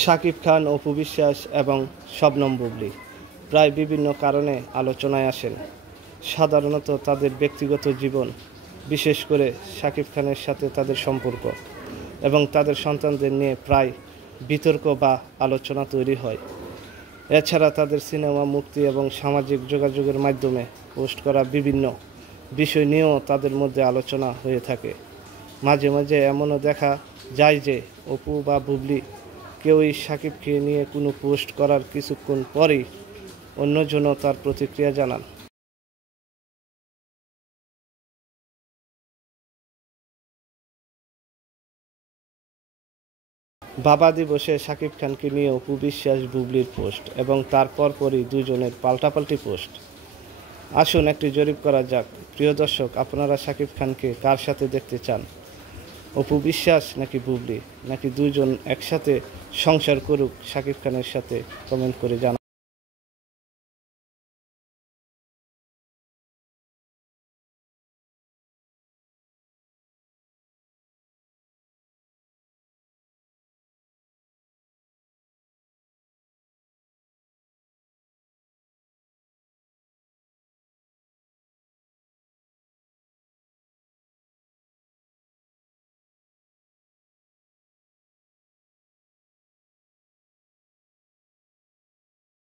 শাকিব খান, অপু বিশ্বাস এবং শবনম বুবলী প্রায় বিভিন্ন কারণে আলোচনায় আসেন। সাধারণত তাদের ব্যক্তিগত জীবন, বিশেষ করে শাকিব খানের সাথে তাদের সম্পর্ক এবং তাদের সন্তানদের নিয়ে প্রায় বিতর্ক বা আলোচনা তৈরি হয়। এছাড়া তাদের সিনেমা মুক্তি এবং সামাজিক যোগাযোগের মাধ্যমে পোস্ট করা বিভিন্ন বিষয় নিয়েও তাদের মধ্যে আলোচনা হয়ে থাকে। মাঝে মাঝে এমনও দেখা যায় যে অপু বা বুবলী কেউই শাকিবকে নিয়ে কোনো পোস্ট করার কিছুক্ষণ পরেই অন্যজনও তার প্রতিক্রিয়া জানান। বাবা দিবসে শাকিব খানকে নিয়ে অপু বিশ্বাস বুবলীর পোস্ট এবং তার পরপরই দুজনের পাল্টাপাল্টি পোস্ট। আসুন একটি জরিপ করা যাক। প্রিয় দর্শক, আপনারা শাকিব খানকে কার সাথে দেখতে চান? অপু বিশ্বাস নাকি বুবলী, নাকি দুজন একসাথে সংসার করুক শাকিব খানের সাথে? কমেন্ট করে জানান।